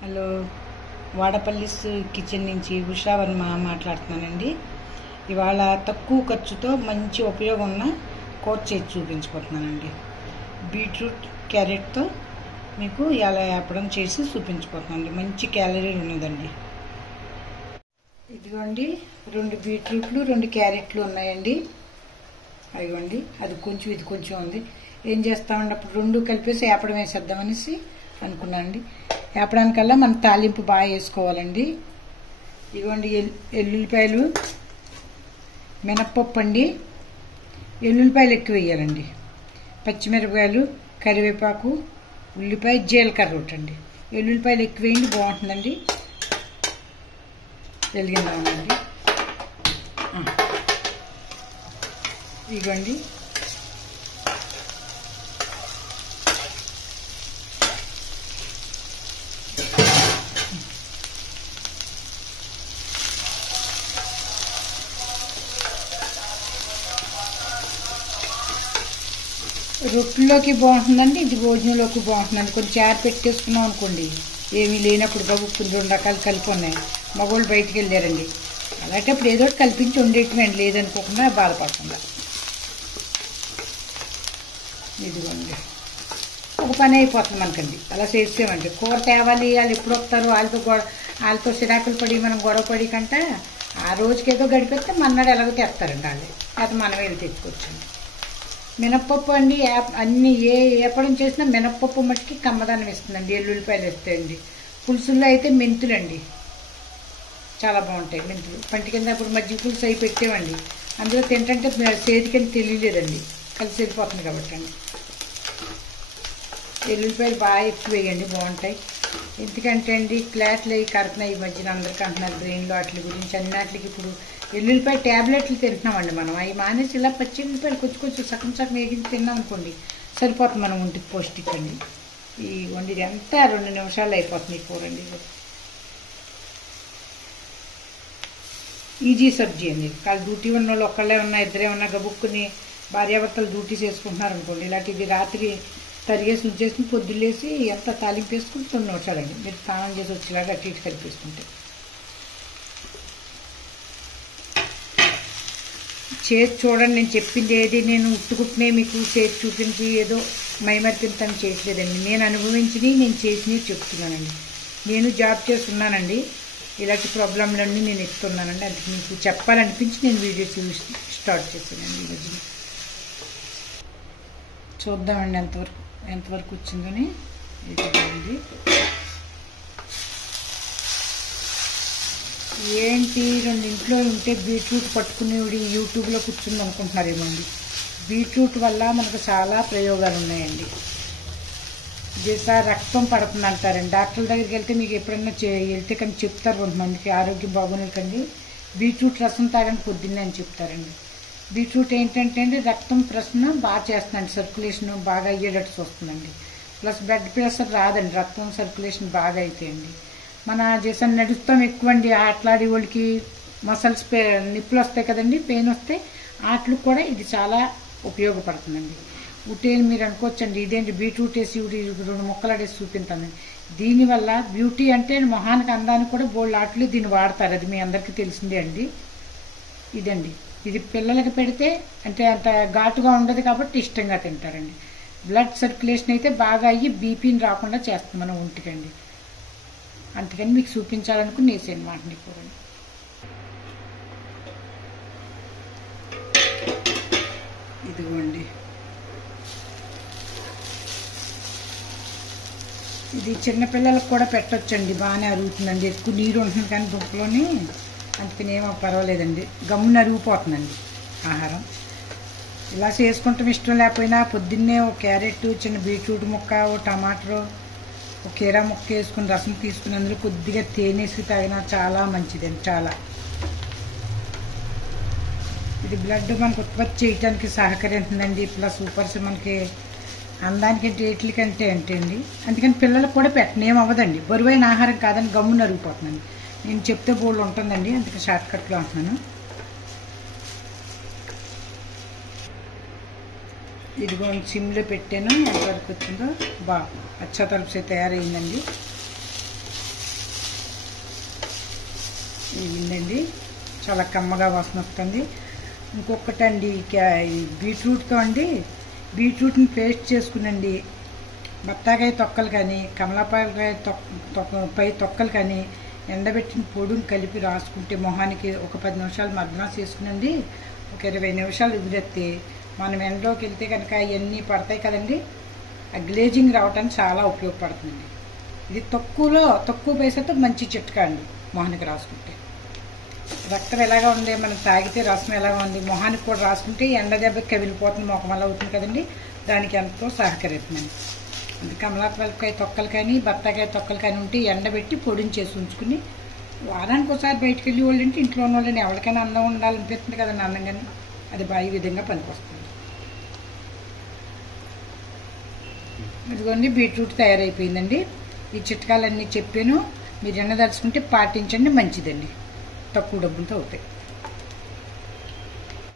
Hello, వాడపల్లిస్ kitchen నుంచి ఉషావర్మ మాట్లాడుతున్నానండి. ఇవాళ తక్కువ ఖర్చుతో మంచి ఉపయోగం ఉన్న కూర చేసి చూపించుకుంటున్నానండి. బీట్రూట్ క్యారెట్తో మీకు ఇలా వేపడం చేసి చూపించుకుంటున్నానండి. మంచి క్యాలరీలు ఉన్నదండి. ఇదిగోండి 2 బీట్రూట్లు 2 క్యారెట్లు ఉన్నాయండి. అదిగోండి, అది కొంచెం ఇది కొంచెం ఉంది. ఏం చేస్తామండి, అప్పుడు 2 కలిపేసి వేపడం వేసేద్దామనేసి అనుకున్నానండి. వేపడానికల్లా మనం తాలింపు బాగా వేసుకోవాలండి. ఇదిగోండి ఎల్లుల్లిపాయలు, మినప్పప్పు అండి. ఎల్లుల్లిపాయలు ఎక్కువ వేయాలండి. పచ్చిమిరపకాయలు, కరివేపాకు, ఉల్లిపాయ, జీలకర్ర ఒకటండి. ఎల్లుల్లిపాయలు ఎక్కువ వేయండి, బాగుంటుందండి. వెలిగిందామండి. ఇదిగోండి రొట్టెలోకి బాగుంటుందండి, ఇది భోజనంలోకి బాగుంటుందండి. కొంచెం చారు పెట్టేసుకున్నాం అనుకోండి, ఏమీ లేనప్పుడు గబుక్కుని 2 రకాలు కలిపి ఉన్నాయి. మగవాళ్ళు బయటికి వెళ్ళారండి, అలాంటప్పుడు ఏదో ఒకటి కల్పించి ఉండేటండి, లేదనుకోకుండా బాధపడకుండా. ఇదిగోండి, ఒక పని అయిపోతుంది మనకండి. అలా చేసేమండి. కూర తేవాలి, వాళ్ళు ఎప్పుడు వస్తారు, వాళ్ళతో సిరాకులు పడి మనం గొడవ పడి కంటే ఆ రోజుకి ఏదో గడిపెడితే మన్నాడు ఎలాగో తెస్తారండి వాళ్ళు. అది మనం వెళ్ళి తెచ్చుకోవచ్చండి. మినప్పప్పు అండి, అన్ని ఏపడం చేసినా మినప్పప్పు మట్టికి కమ్మదానం ఇస్తుందండి. ఎల్లుల్లిపాయలు వేస్తాయండి. పులుసుల్లో అయితే మెంతులండి చాలా బాగుంటాయి. మెంతులు పంటి కింద అప్పుడు మజ్జిగ పులుసు అవి పెట్టేవండి. అందులో తింటుంటే చేతికని తెలియలేదండి, కలిసి వెళ్ళిపోతుంది కాబట్టి అండి. ఎల్లుల్లిపాయలు బాగా ఎక్కువ వేయండి, బాగుంటాయి. ఎందుకంటే అండి క్లాట్లు అవి కడుతున్నాయి ఈ మధ్యన, అందరికీ అంటున్నారు బ్రెయిన్లో వాటి గురించి. అన్నిటికి ఇప్పుడు ఎల్లుల్లిపాయ ట్యాబ్లెట్లు తింటున్నామండి మనం. అవి మానేసి ఇలా పచ్చి ఎల్లుల్లిపాయలు కొంచెం సగం వేగించి తిన్నాం అనుకోండి, సరిపోతుంది మనం ఒంటికి పౌష్టిక అండి. ఈ వండిది అంతా 2 నిమిషాలు అయిపోతుంది ఈ కూర అండి. ఈజీ సబ్జీ అండి. కాదు డ్యూటీ ఉన్న వాళ్ళు ఒక్కళ్ళే ఉన్నా ఇద్దరే ఉన్నా గబుక్కుని భార్యాభర్తలు డ్యూటీ చేసుకుంటున్నారు అనుకోండి, ఇలాంటిది రాత్రి తరిగేసి ఉంచేసి పొద్దులేసి ఎంత తాలింపు వేసుకుని 9 నిమిషాలండి. మీరు స్నానం చేసి వచ్చేలాగా అటు ఇటు కలిపేసుకుంటే చేసి చూడండి. నేను చెప్పింది ఏది నేను ఉట్టుకుట్టునే మీకు చేసి చూపించి ఏదో మైమర్పింతని చేయట్లేదండి. నేను అనుభవించినవి నేను చేసినవి చెప్తున్నానండి. నేను జాబ్ చేస్తున్నానండి, ఇలాంటి ప్రాబ్లంలన్నీ నేను ఎక్కుతున్నానండి. అందుకే మీకు చెప్పాలనిపించి నేను వీడియోస్ స్టార్ట్ చేశానండి. ఈ మధ్యన చూద్దామండి ఎంతవరకు వచ్చిందని. ఇదిగోండి, ఏంటి 2 ఇంట్లో ఉంటే బీట్రూట్ పట్టుకునేవి యూట్యూబ్లో కూర్చుంది అనుకుంటున్నారేమోండి. బీట్రూట్ వల్ల మనకు చాలా ప్రయోగాలు ఉన్నాయండి. జేసా రక్తం పడుతుంది అంటారండి. డాక్టర్ల దగ్గరికి వెళ్తే మీకు ఎప్పుడైనా వెళ్తే కానీ చెప్తారు, కొంతమందికి ఆరోగ్యం బాగుండకండి బీట్రూట్ రసం తాగండి పొద్దున్నే అని చెప్తారండి. బీట్రూట్ ఏంటంటే అండి రక్తం ప్రసరణ బాగా చేస్తుందండి, సర్క్యులేషన్ బాగా అయ్యేటట్టు చూస్తుందండి. ప్లస్ బ్లడ్ ప్రెషర్ రాదండి, రక్తం సర్క్యులేషన్ బాగా అయితాయండి. మన చేసాను నడుస్తాం ఎక్కువ అండి, ఆటలాడే వాళ్ళకి మసల్స్ నిప్పులు వస్తాయి కదండి, పెయిన్ వస్తాయి, వాటికి కూడా ఇది చాలా ఉపయోగపడుతుందండి. ఉట్టేని మీరు అనుకోవచ్చండి, ఇదేంటి బీట్రూట్ వేసి 2 ముక్కలు ఆడేసి చూపించానండి. దీనివల్ల బ్యూటీ అంటే మొహానికి అందానికి కూడా బోల్డ్ ఆటలు దీన్ని వాడతారు, అది మీ అందరికీ తెలిసిందే అండి. ఇదండి, ఇది పిల్లలకి పెడితే అంటే అంత ఘాటుగా ఉండదు కాబట్టి ఇష్టంగా తింటారండి. బ్లడ్ సర్క్యులేషన్ అయితే బాగా అయ్యి బీపీని రాకుండా చేస్తుంది మన ఒంటికండి. అందుకని మీకు చూపించాలనుకుని వేసాను మాటని కూడా. ఇదిగోండి, ఇది చిన్నపిల్లలకు కూడా పెట్టొచ్చండి, బాగానే అరుగుతుందండి. ఎక్కువ నీరు ఉంటుంది కానీ దుంపలోని, అందుకని ఏమో పర్వాలేదండి, గమ్మున అరిగిపోతుందండి ఆహారం. ఇలా చేసుకుంటాం ఇష్టం లేకపోయినా పొద్దున్నే ఒక క్యారెట్, చిన్న బీట్రూట్ ముక్క, ఓ టమాటో, ఒక కీరా ముక్క వేసుకుని రసం తీసుకుని అందులో కొద్దిగా తేనేసి తాగినా చాలా మంచిదండి. చాలా ఇది బ్లడ్ మనకు ఉత్పత్తి చేయడానికి సహకరిస్తుందండి. ప్లస్ సూపర్స్ మనకి అందానికి డేట్లకంటే అంటే అండి. అందుకని పిల్లలకు కూడా పెట్టనేం అవ్వదండి, బరువైన ఆహారం కాదని గమ్మున అరిగిపోతుందండి. నేను చెప్తే బోళ్ళు ఉంటుందండి, అందుకే షార్ట్ కట్లో అంటున్నాను. ఇదిగో సిమ్లో పెట్టాను, ఎంతవరకు వచ్చిందో అచ్చా తలుపుసే తయారైందండి. అయిపోయింది. చాలా కమ్మగా వాసన వస్తుంది. ఇంకొకటండి ఈ బీట్రూట్తో అండి, బీట్రూట్ని పేస్ట్ చేసుకునండి బత్తాకాయ తొక్కలు కానీ కమలాపాయ పై తొక్కలు కానీ ఎండబెట్టిన పొడిని కలిపి రాసుకుంటే మొహానికి ఒక 10 నిమిషాలు మర్దనా చేసుకునండి, ఒక 20 నిమిషాలు వదిలేస్తే మనం ఎండలోకి వెళ్తే కనుక ఇవన్నీ పడతాయి కదండి, ఆ గ్లేజింగ్ రావడానికి చాలా ఉపయోగపడుతుంది. ఇది తక్కువ పైసతో మంచి చిట్కా అండి. మొహానికి రాసుకుంటే రక్తం ఎలాగా ఉంది, మనం తాగితే రసం ఎలాగా ఉంది, మొహానికి కూడా రాసుకుంటే ఎండ దెబ్బకి కవిలిపోతుంది, మొఖం అలా అవుతుంది కదండి, దానికి ఎంతో సహకరిస్తుందండి. అందుకే కమలాపాయ తొక్కలు కానీ బత్తాకాయ తొక్కలు కానీ ఉంటే ఎండబెట్టి పొడిని చేసి ఉంచుకుని వారానికి ఒకసారి బయటకు వెళ్ళి వాళ్ళు అంటే ఇంట్లో ఉన్న వాళ్ళని ఎవరికైనా అందం ఉండాలనిపిస్తుంది కదండి, అందంగానే అది బాగా ఈ విధంగా పనికొస్తుంది. ఇదిగోండి బీట్రూట్ తయారైపోయిందండి. ఈ చిట్కాలన్నీ చెప్పాను, మీరు ఎన్నదలుచుకుంటే పాటించండి, మంచిదండి, తక్కువ డబ్బులతో అవుతాయి.